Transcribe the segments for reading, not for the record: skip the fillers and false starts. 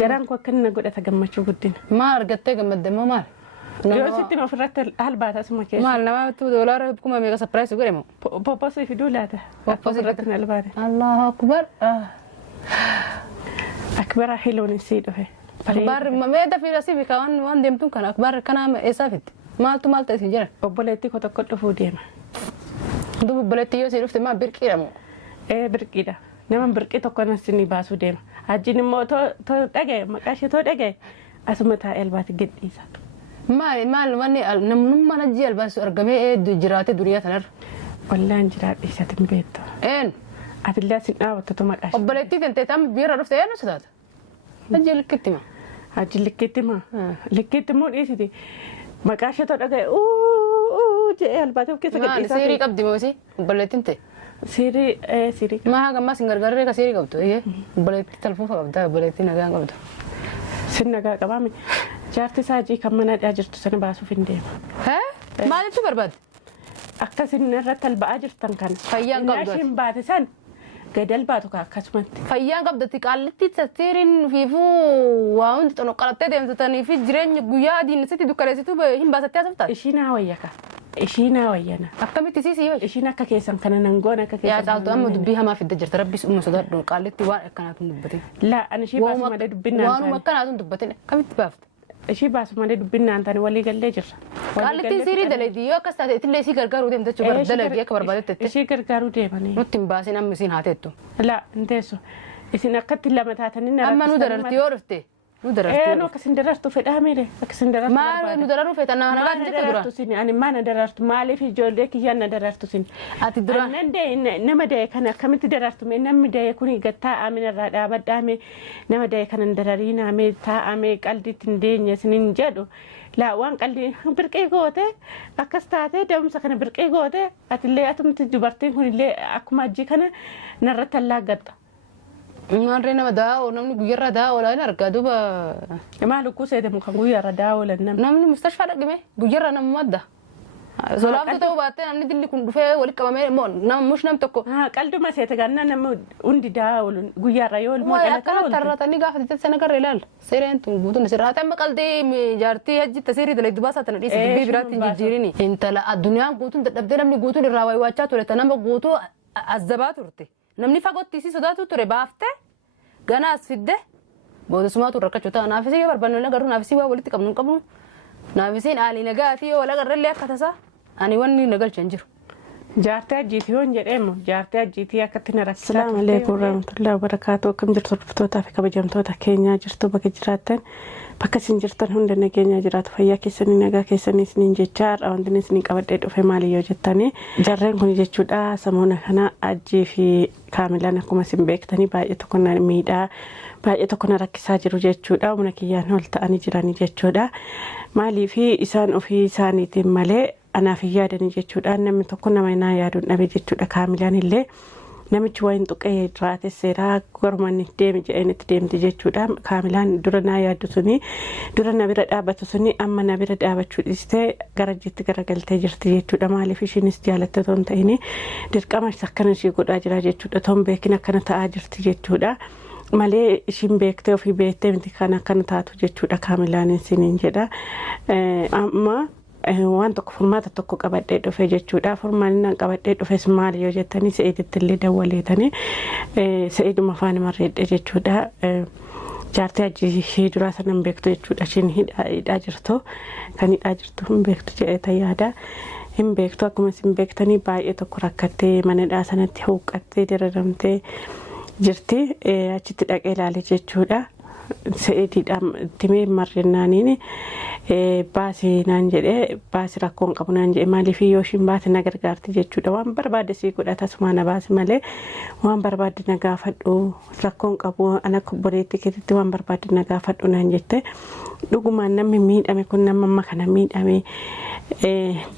garaan ko kan godha tagammachuu guddina ما أرجعت جمد ما مال yoo sitti ma ofirratti hal baata asuma keessa مال نما تو دولار بكم ميجا سبرايز وقريمو popposii fiduu laata Popposii ofirratti hal baata الله أكبر akbara hiloon isii dhufe أكبر ما ده في راسي بكون وان ديمتون كان أكبر كان إسافت مال تسنجرة obboleettii ko tokko dhufuu deema دوب بلتي يوسي رفت ما بيركيرمو birqiidha nama birqii tokko nasinii baasuu deema ajjin immoo too dhagaye maqaashee too dhagaye asuma taa'ee albaati gadhiisa maal wanni namnummaa najjii albaasu argamee jiraate duniyaa tanar wallaan jiraadhiisatin beektu een atillee asin dhaabattu maqaashee obboleettii tantee tam biira dhufte eenyu sodaata najjii likkittima ajji likkittimoo dhiisiti maqaashee too dhagaye jee albaati of keessa gadhiisa siirii qabdi moosi obboleettiin ta'e siirii maa gammas hin gargaarree ka siirii qabdu obboleettii talfuufa qabda obboleettii nagaan qabdu sin nagaa qabaame jaarti saajii kan mana dhaa jirtu sana baasuuf hin deema maalitti barbaadde akkasin irratti alba'aa jirtan kana Fayyaan qabdu ati. Naashin baate san gadal baatu akkasumatti fayyaan qabdatti qaallitti sasiiriin fiifuu waa hundi xonoqqalattee deemtatanii fi jireenya guyyaa adiin sitti dukkaneessitu hin baasattee asabtaa ishiin hawayyaka ishiin hawayyana akkamitti siisii yoo ishiin akka keessan kana nangoon akka yaa keessan caaltu amma dubbii hamaa fidda jirta rabbis umma sodaadhu qaallitti waan akkanaatu hin dubbatin laa ani ishii baasu malee dubbinaan waanuma akkanaatu hin dubbatin akkamitti baafte ishii baasu malee dubbinaan taane walii gallee jirra qaallitti siirii dalaydii yoo akkas taate itillee isii gargaaruu deemte jechuudha dalagii akka barbaadetti ishii gargaaruu deemanii nutti hin baasin amma isiin haateettu laa hin teessu isin akkatti lama taatanii amma nu dararti yoo dhufte nu dararti no akkasin darartu fedhaa miire akkasin darartu maal nu dararuu feeta naa nagaan jetta dura sin ani mana darartu maaliif ijoollee kiyyaan na darartu sin ati dura annan dee nama dee kana akkamitti darartu mee namni dee kuni gattaa amina irraa dhaabadhaame nama dee kana darariinaame taa'ame qaldiitti hin deenye sinin jedhu laa waan qalbii birqee goote akkas taate deemsa kana birqee goote atillee atumti dubartiin kunillee akkuma ajji kana narratti allaaggatta maarree nama daa'oo namni guyyarraa daa'oo laan argaa duuba maal ukkuu seetamu kan guyyaarra daawwalan namni mustashfaa dhaqime guyyarraa nama madda solaaftu ta'uu baattee namni dilli kun dhufee walitti qabamee nama mush nam tokko qalduma seeta ganna nama hundi daawwalu guyyaarra yoo ilmoo akkana tarratanii gaafa jettee sana garee ilaal seereen tun guutuun sirraata amma qaldee jaartii hajjitta seerii dalaytu baasaa tana dhiise dubbii biraatti hin jijjiirini intala addunyaan guutuun dadhabdee namni guutuun irraa wayiwaachaa ture ta nama guutuu azzabaa turte namni fagootti isii sodaatu ture baafte ganaas fidde boodisumaatu rakkachuu ta'a naafisii yoo barbaannu nagaruu naafisii waa walitti qabnu hin qabnu naafisiin aalii nagaa fi yoo walagarrellee akka tasaa ani wanni nagalcha hin jiru. jaartii ajjiitii yoon jedheemu jaartii ajjiitii akkatti na rakkisaa. Salaamu alaikum warahmatullahi wabarakatuh akkam jirtu hordoftoota fi kabajamtoota keenyaa jirtu bakka jiraattan bakka isin jirtan hunda nageenyaa jiraatu fayyaa keessanii nagaa keessanii isiniin jechaa har'a wanti isin qabadhee dhufe maali yoo jettanii jarreen kun jechuudha samoona kana ajjii fi kaamilaan akkuma isin beektanii baay'ee tokko na miidhaa baay'ee tokko na rakkisaa jiru jechuudha humna kiyyaan ol ta'anii jiranii jechuudha maalii fi isaan ofii isaaniitiin malee anaaf yaadanii jechuudha namni tokko nama naa yaaduun dhabe jechuudha kaamilaan illee namichi wayin tuqee raate seeraa gormanni deemi jedheen itti deemti jechuudha kaamilaan dura naa yaaddu suni dura na bira dhaabbatu suni amma na bira dhaabachuu dhiistee gara jitti garagaltee jirti jechuudha maaliif ishiinis jaalatte toon ta'ini dirqama akkana ishii godhaa jira jechuudha toon beekin akkana ta'aa jirti jechuudha malee ishiin beektee ofii beektee miti kan akkana taatu jechuudha kaamilaan isiniin jedha amma waan tokko furmaata tokko qabadhee dhufe jechuudha furmaanni qabadhee dhufes maali yoo jettanii se'iiditti illee dawwaleetanii se'iiduma afaan marreedhe jechuudha jaartii ajjii ishee duraa sanan beektu jechuudha ishiin hidhaa jirtu kan hidhaa jirtu hin beektu jedhee yaada hin beektu akkuma isin beektanii baay'ee tokko rakkattee manadhaa sanatti huuqqattee dararamtee jirti achitti dhaqee ilaale jechuudha se'iididhaan timee marrennaaniin baasii naan jedhee baasii rakkoon qabu naan jedhe maaliif yoo ishiin baate na gargaarti jechuudha waan barbaadde sii godhata asuma na baase malee waan barbaadde na gaafadhu rakkoon qabu ana obboleettii keetitti waan barbaadde na gaafadhu naan jette dhugumaan namni miidhame kun nama amma kana miidhame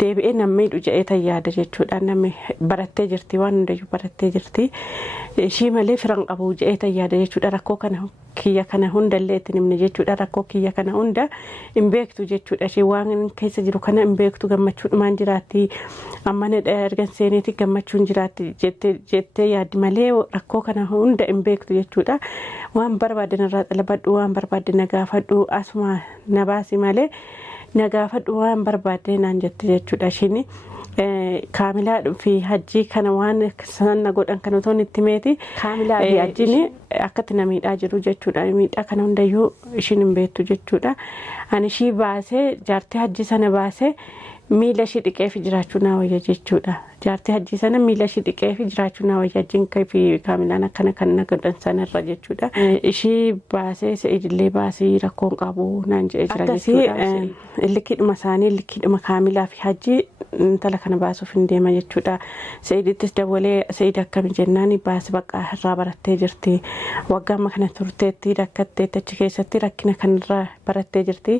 deebi'ee nama miidhu jedhee yaada jechuudha namni barattee jirti waan hundayyuu barattee jirti ishii malee firan qabu jedhee yaada jechuudha rakkoo kana kiyya kana hunda hundallee itti himne jechuudha rakkoo kiyya kana hunda hin beektu jechuudha ishee waan keessa jiru kana hin beektu gammachuudhumaan jiraatti ammana ergan seeneeti gammachuun jiraatti jettee yaaddi malee rakkoo kana hunda hin beektu jechuudha waan barbaadde narraa xalabadhu waan barbaadde na gaafadhu asuma na baasi malee na gaafadhu waan barbaadde naan jette jechuudha isheen kaamilaa fi hajjii kana waan sanna godhan kan otoo itti meeti kaamilaa fi hajjiin akkatti na miidhaa jiru jechuudha miidhaa kana hundayyuu ishiin hin beektu jechuudha ani ishii baasee jaartii hajjii sana baasee miila ishii dhiqee fi jiraachuu naa wayya jechuudha jaartii hajjii sana miila ishii dhiqee fi jiraachuu naa wayya hajjiin fi kaamilaan akkana kan na godhan sanarra jechuudha ishii baasee se'idillee baasee rakkoon qabu naan jedhee jira jechuudha likkiidhuma isaanii likkiidhuma kaamilaa fi hajjii intala kana baasuuf hin deema jechuudha se'idittis dabalee se'id akkami jennaan baasii bakka irraa barattee jirti waggaa amma kana turteetti rakkattee achi keessatti rakkina kanarraa barattee jirti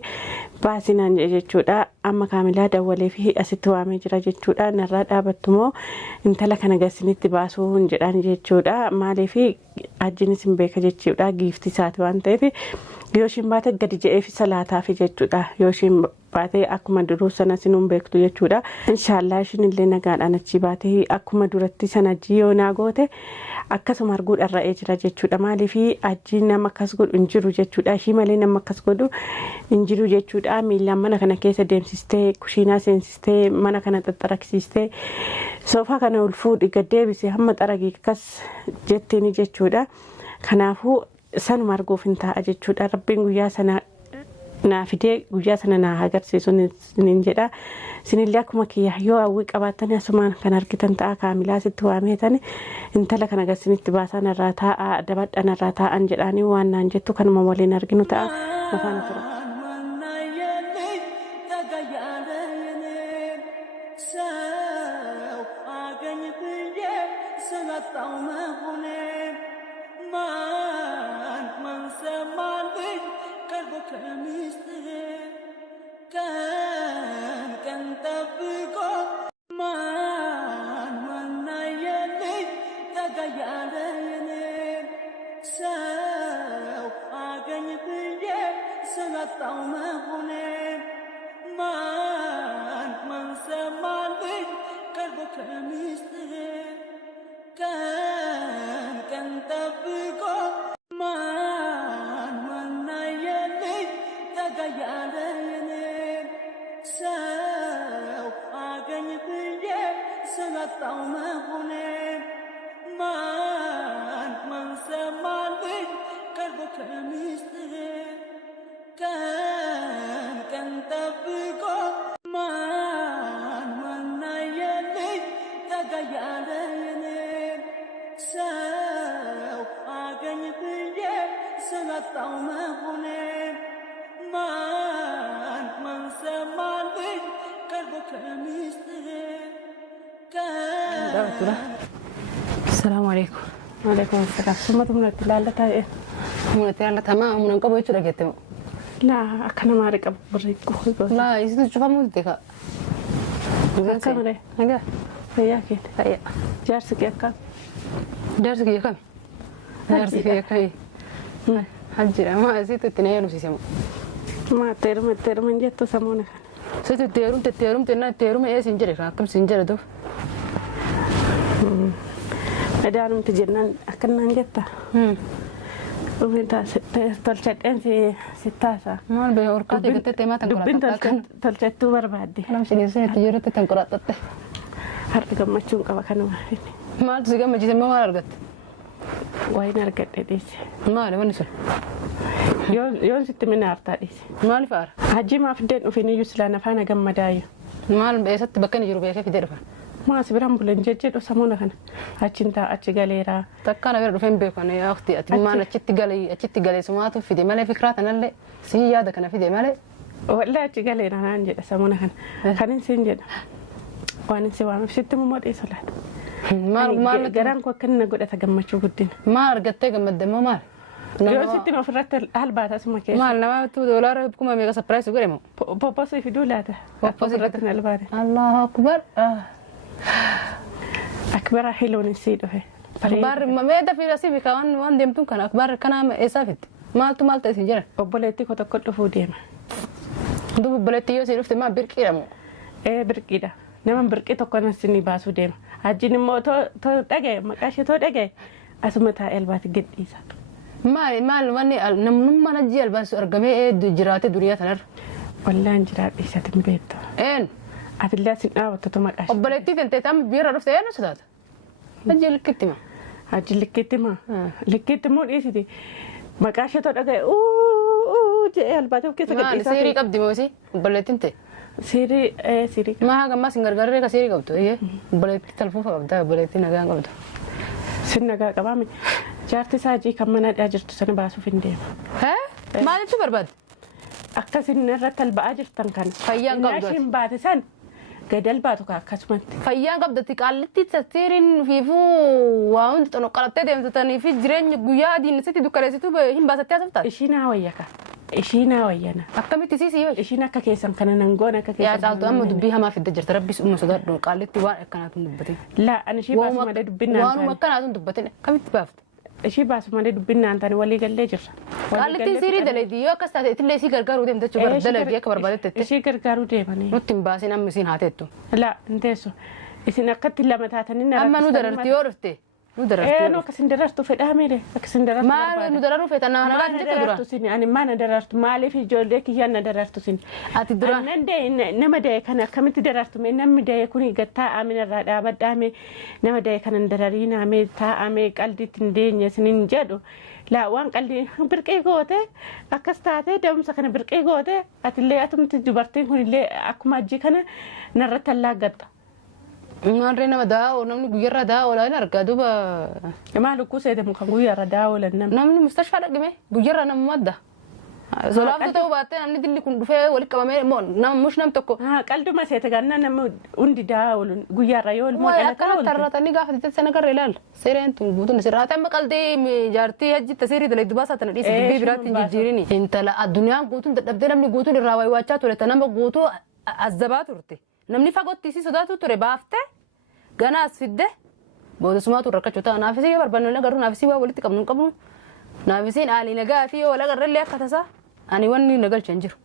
baasii naan jedhe jechuudha amma kaamilaa dabalee fi asitti waamee jira jechuudha narraa dhaabattumoo intala kana gasinitti baasuu hin jedhaan jechuudha maaliif hajjiinis hin beeka jechuudha giiftii isaati waan ta'eef yoo ishiin baate gadi jedhee fi salaataaf jechuudha yoo ishiin baatee akkuma duruu sana sinuun beektu jechuudha inshaallah ishiin illee nagaadhaan achi baatee akkuma duratti sana hajjii yoo naa goote akkasuma arguu dharra'ee jira jechuudha maaliif hajjii nama akkas godhu hin jiru jechuudha ishii malee nama akkas godhu hin jiru jechuudha miilaan mana kana keessa deemsistee kushiinaa seensistee mana kana xaxxaraksistee soofaa kana ol fuudhi gad deebisee hamma xaragii akkas jettiin jechuudha kanaafuu sanuma arguuf hin ta'a jechuudha rabbiin guyyaa sana naa fidee guyyaa sana naa agarsiisu nin jedha sinillee akkuma kiyya yoo hawwii qabaattan asumaan kan argitan ta'a kaamilaa sitti waameetan intala kana gasinitti baasan irraa ta'a dabadhan irraa ta'an jedhaanii waan naan jettu kanuma waliin arginu ta'a afaana tura. السلام عليكم. وعليكم السلام. ثم تمنت لا لا من تيار تمام من قبل يشرا جتمو. لا أكنا ما ركب بريكو. لا يصير تشوفها مودك. كم هذا. هيا كده. هيا. جارسك يا كم. جارسك يا كم. جارسك يا كم. حجرة ما أزيد التنين وسيسمو. ما تيرم من جت تسمونه. سيد تيرم تنا إيه سنجرة كم سنجرة دوف. أدارم تجنن أكنا جتا. وإنت تلشت أنت ستاسة. ما أنا بورقاتي قلت تما تنقرأ. دبين تلشت تور بعدي. أنا مش نسيت تجرة تنقرأ تته. هرتك ما تشون كوا كانوا ما تسيق ما جيت ما أرقت. وين أرقت ديس. ما له ونسون. يون ست من أرتا ديس. ما لي فار. هجي ما في الدين وفي نيوز لنا فانا جم مدايو. ما له بيست بكني جروبي كيف يدرفه. ما سبرام بلن جد وسمونا كنا أشينتا أشجاليرا تكنا غير رفين بيكون يا أختي أتمنى أنا أشتغلي سمعته في دي مالي فكرة أنا اللي سيادة كنا في دي مالي ولا أشجاليرا أنا نجد سمونا كنا خلين سنجد وأنا سوى ما شفت ممر إيه صلاة ما جران كنا قد أتجمع شو قدين ما رجعت جمد ما يو ستي ما فرت البات اسمه كيس ما لما $2 بكم ميجا سبرايز وقريمو بابا في دولار بابا فرتنا البات الله أكبر أكبر حلو نسيده أكبر ما ده في راسي بكون وان ديمتون كان أكبر كان إسافت maaltu isin jira obboleettii koo tokko dhufuu deema. duuba obboleettii yoo isin dhufte maal birqiidha moo Birqiidha. Nama birqii tokko nas ni baasuu deema. Hajjiin immoo too dhagaye maqaa ishee too dhagaye asuma taa'ee albaatti gadhiisa. maal wanni namnummaan hajjii albaasu argamee jiraate duniyaa tanarra Wallaan jiraadhi isatti hin beektu. een Atillee asin dhaabattu maqaa ishee. obboleettii tantee amma biirra dhufte eenyu sodaata hajjii likkitti ma Hajji likkiitti maa? Likkiitti immoo dhiisiti. Maqaa ishee too dhagaye jedhee albaatti of keessa maal gadhiisaa. siirii qabdi moosi obboleettiin ta'e Siirii. maa gammas hin gargaarree ka siirii qabdu obboleettii talfuufa qabda obboleettii nagaan qabdu Sin nagaa qabaame. Jaarti isaa hajii kan mana dhaa jirtu sana baasuuf hin deema. maalitti barbaadde Akkasin irratti alba'aa jirtan kana. Fayyaan qabdu ati. Ishiin baate san gadal baatu akkasumatti. fayyaan qabdatti qaallitti sasiiriin fiifuu waa hundi xanoqqalattee deemtatanii fi jireenya guyyaa adiin sitti dukkaneessitu hin baasattee asabtaati. Ishiin haa wayyaka. Ishiin haa wayyana. Akkamitti siisii yoo Ishiin akka keessan kana nangoon akka yaa keessan. caaltu amma dubbii hamaa fidda jirta rabbi summa sodaadhu qaallitti waan akkanaatu hin dubbatin. Laa ani ishii baasu malee dubbinaan waanuma taane. akkanaatu hin dubbatin akkamitti baafte. Ishii baasu malee dubbinaan taane walii gallee jirra. Qaallitti siirii dalayti yoo akkas taate itillee sii gargaaruu deemte jechuudha dalagii akka barbaadetti. Ishii gargaaruu deemanii. Nutti hin baasin amma isiin haateettu. Laa hin teessu. Isin akkatti lama taatanii Amma nu dararti yoo dhufte nu dararti. Nu akkasin darartu fedhaa miidhe akkasin darartu. Maal nu dararuu feetan nama nagaa Maana jette dura. darartu sin ani maana darartu maaliif ijoollee kiyyaan na darartu sin. Ati dura. Annan dee nama dee kana akkamitti darartu mee namni dee kuni gattaa amina irraa dhaabadhaame nama dee kana darariinaame taa'ame qaldiitti hin deenye sinin jedhu. Laa waan qalbii birqee goote akkas taate deemsa kana birqee goote atillee atumti dubartiin kunillee akkuma ajjii kana narratti allaaggatta. Maarree nama daa'oo namni guyyarraa daa'oo laan argaa duuba. Maal lukkuu seedamu kan guyyaarra daawwalan namni. Namni mustashfaa dhaqime guyyarraa nama madda. Solaaftu ta'uu baattee namni dilli kun dhufee walitti qabamee mush nam tokko. Qalduma seeta gannaa namni hundi daawwalu guyyaarra yoo ilmoo Waa'ee akkana tarratanii gaafa jettee sana garee ilaalla. Seereen tun guutuun sirraata amma qaldee jaartii hajjitta seerii dalagdu baasaa tana dhiisa dubbii biraatti hin jijjiirini. Intala addunyaan guutuun dadhabdee namni guutuun irraa wayiwaachaa ture ta nama guutuu azzabaa turte. Namni fagootti si sodaatu ture baaftee ganaas fidde boodisumaatu rakkachuu ta'a naafisii yoo barbaannu garuu naafisii waa walitti qabnu hin qabnu. Naafisiin aalii nagaa fi yoo walagarrellee akka tasaa ani wanni nagalcha hin jiru.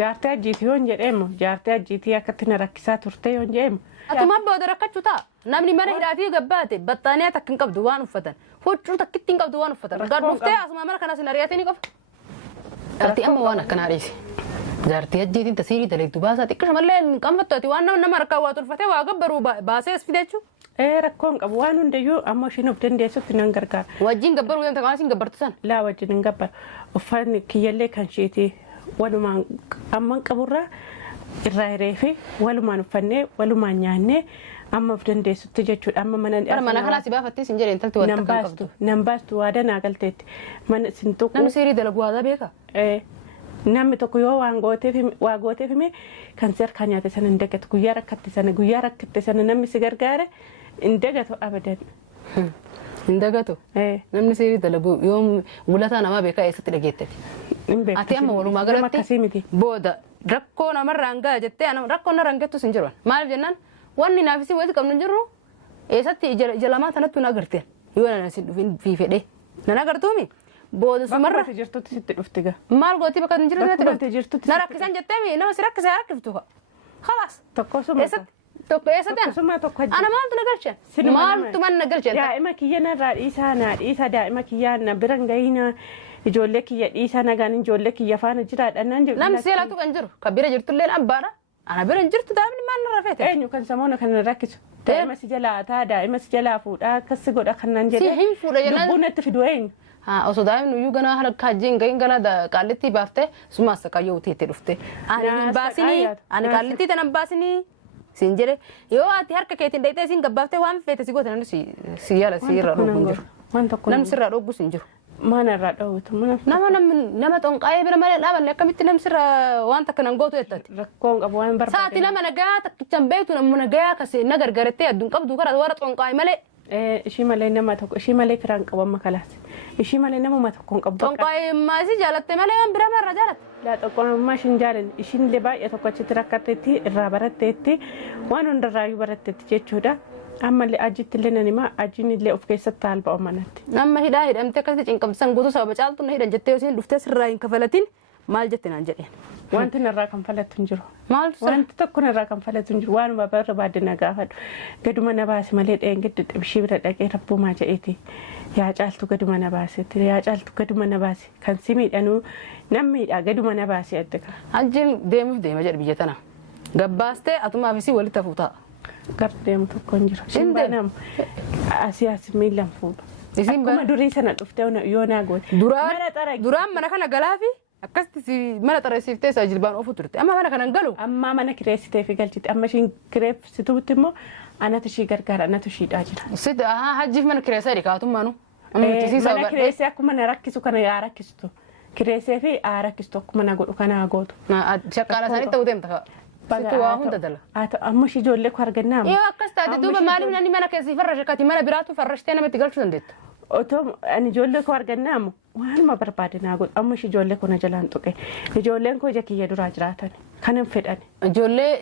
Jaartii ajjiitii yoon jedheemu jaartii ajjiitii akkatti na rakkisaa turte yoon jedheemu. Atuma booda rakkachuu ta'a. Namni mana hidhaatii gabbaate battaaniyaa takka hin qabdu waan uffatan. Huccuu takkitti hin qabdu waan uffatan. Gadhuuftee asuma mana kanas hin ari'atee ni qofa. Ati amma waan akkana ariisi. Jaartii ajjiitiin tasiirii dalagdu baasaa xiqqisha mallee hin qammattu ati waan nama harkaa waa tolfatee waa gabbaruu baasee as fide jechuudha. Rakkoon qabu waan hundayyuu ammoo isheen of dandeessutti nan gargaara. Wajjin gabbaruu deemta kanas hin gabbartu san. Laa wajjin hin gabbaru. Uffanni kiyyallee kan isheetii walumaan amman qaburraa irraa hiree fi walumaan uffannee walumaan nyaannee amma of dandeessutti jechuudha. Amma mana kanaas baafattee sin jedheen talti walitti kan qabdu. Nan baastu waada naa galteetti. Mana sin tuqu. Namni seerii dalagu waadaa beeka. Namni tokko yoo waan gooteef hime kan si harkaa nyaate sana hin dagatu guyyaa rakkatte sana namni si gargaare hin dagatu abadan. Hin dagatu. Namni seerii dalagu yoo gulataa namaa beekaa eessatti dhageettati. Ati amma walumaa galatti booda rakkoo namarraan gaha jettee rakkoo narraan gettus hin jiru. Maaliif jennaan wanni naafisii walitti qabnu hin jirru eessatti jalamaa sanatti na agarteen yoo nan isin dhufin fiifedhe nan agartuumi. Booda sumarra jirtutti sitti dhufti gaa. Maal gooti bakka hin jirtu jirtutti. Na rakkisan jettee nama si rakkisa rakkiftu khalaas. Tokkosuma. Tokko eessatti Tokkosuma tokko ajji. ana maaltu na galchan maaltu man na galchan. Daa'ima kiyya narraa dhiisaa naa dhiisa daa'ima kiyyaa na biran gahina ijoollee kiyya dhiisaa nagaan ijoollee kiyya faana jiraadha nan jedhu. Namni seelaatu kan jiru kan bira jirtullee abbaadha. Ana bira hin jirtu daa'imni maal na rafeete. Eenyu kan samoona kan rakkisu. Daa'ima si jalaa taa daa'ima si jalaa fuudhaa akkas godha kan nan jedhee. Si hin fuudha jennaan. Lubbuun itti fidu eenyu. Osoo daa'imni iyyuu ganaa halakkaa ajjiin gahin ganaa qaallitti baaftee sumaas qayyoo teettee dhufte. Ani hin baasinii ani qaallitti tanan baasinii siin jedhe yoo ati harka keetiin dheeyitee siin gabbaaftee waan feete si goote namni si yaala si irraa dhoobu hin jiru. Namni sirraa dhoobbus hin jiru. Maana irraa dhoowwitu. Nama xonqaayee bira malee dhaabanne akkamitti namni sirraa waan takka nan gootu jettati. Rakkoon qabu waan barbaade. Sa'aatii nama nagaa takkichaan beektu nama nagaa akkasii na gargaarettee adduun qabdu karaa warra xonqaayee malee. Ishii malee nama tokko ishii malee firaan qabu amma kalaas. Ishii malee namuma tokkoon qabu. Xonqaayee maasii jaalatte malee waan biraa marra jaalatte. Laa tokkummaa ishiin jaalan ishiin illee baay'ee tokko achitti rakkatteetti irraa baratteetti waan hundarraayyuu baratteetti jechuudha. أما اللي أجت لنا ما أجيني اللي أفكي ستال بأمانتي أما هدا أنت كذا إنكم سنقطو سبب جالتون هدا جتة وسين دفتة سرّاين كفلتين مال جتنا جرين وأنت نراكم فلا تنجرو مال وأنت تكون نراكم فلا تنجرو وأنا ما بر بعدنا قاعد قد ما نباس مليت إن قد بشيبرة أكيد ربو ما جئتي يا جالتو قد ما نباسي يا جالتو قد ما نباسي كان سميت أنو نمي قد ما نباسي أدك أجين ديم جر بيجتنا قباسته أتوما في سي ولي تفوتا قردم تكونجر شندنام أسياس ميلان فوضى إسم أكما دوري سنة أفتونا يونا قول duraan mana kana galaafi akkasti mana tarreessiftee isaa jilbaan ofu turte amma mana kana galu أما أنا كريستي في قلتي أما شين كريب ستوتمو أنا تشي قرقر أنا تشي داجر sid hajjiif mana kireessaa dhikaatum maanu mana كريسي أكما نركزو كنا ياركزتو كريسي في أركزتو أكما نقول كنا أقولو shakkaala isaanii ta'uu deemta situ waa hunda dala أما شي جول لك هرجنام yoo akkas taate duuba maaliif namni mana keessii farrashakati mana biraatu farrashtee namatti galchuu dandeetta أتوم أنا جول لك هرجنام وأنا ما بربادنا أقول أما شي جول لك ونجلان توكي جول لك وجاكي يدور عجراتني كان فدان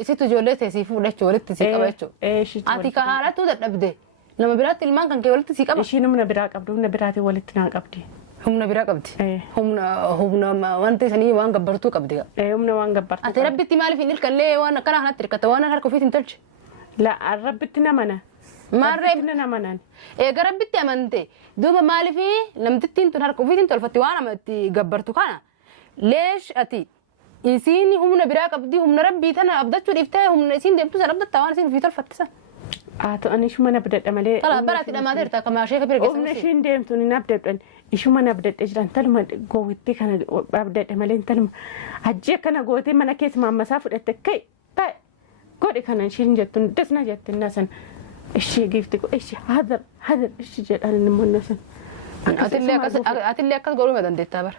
situ ijoollee teessii fuudhachuu walitti sii qaba jechuudha ati ka haalatu dadhabde nama biraatti ilmaan kan kee walitti sii qaba ishiin humna biraa qabdu humna biraatii walitti naa qabdi humna biraa qabdi humna wanta isanii waan gabbartuu qabdi humna waan gabbartuu ati rabbitti maaliif hin ilkallee waan akkana kanatti hirkata waan harka ofiitiin tolche la rabbitti namana maarree namanan eega rabbitti amante duuba maaliif namtittiin tun harka ofiitiin tolfatti waan amatti gabbartu kana leesh ati isiin humna biraa qabdi humna rabbii tana abdachuu dhiiftee humna isiin deemtu san abdatta waan isiin ofii tolfattisa أنا شو ما نبدأ عملية طلع برات لما ترتا كما شيخ بيرجع أمنا شين ديم توني نبدأ إيش ما نبدأ إجران تلما قوتي كان أبدأ عملية تلما هجيك كان قوتي ما نكيس مع مسافة التكي طيب قولي كان شين جتون دسنا جت الناس إيش جيفتك إيش هذا إيش جت أنا نمو الناس أتلي أكاد قولوا مدن ديتابر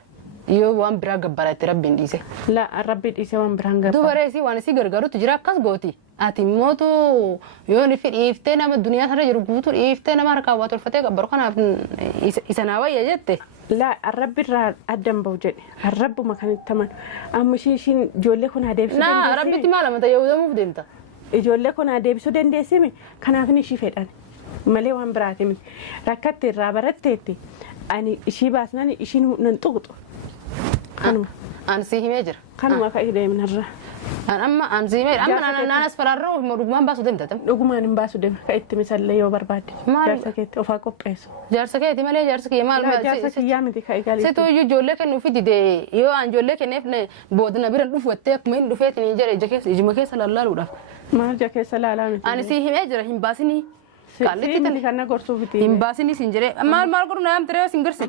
yoo waan biraa gabbaraatti rabbiin dhiise la rabbiin dhiise waan biraan gabbara dubareesi waan si gargaarutti jira akkas gooti ati mootu yoo ni fidhiiftee nama duniyaa sana jiru guutuu dhiiftee nama harkaa waa tolfatee gabbaru kanaaf isa naa wayya jette la rabbi irraa addan bahu jedhe rabbuma kanitti taman amma ishiin ijoollee kun adeemsuu dandeessimi naa rabbitti maal amata yaa'uudhamuuf deemta ijoollee kun adeemsuu dandeessimi kanaaf ni ishii fedhan malee waan biraati miti rakkatte irraa baratteetti ani ishii baasnaan ishiin nan tuqxu an si himee jira kanuma ka ideemin irra amma an si himee amma naanas fararroo dhugumaan baasuu deemta tam dhugumaan hin baasuu deema ka itti misallee yoo barbaadde jaarsa keetti ofaa qopheessu jaarsa keetti malee jaarsa kiyya maal jaarsa kiyyaa miti ka eegalee situ iyyuu ijoollee kennuu fi didee yoo an ijoollee kenneef boodana biran dhufuuttee akkuma hin dhufeetiin hin jira ijuma keessa lallaaluudhaaf maal ija keessa laalaa miti ani si himee jira hin baasinii Kalitti kana gorsuuf hin baasinii sin jedhee maal godhu na yaamtiree sin garsi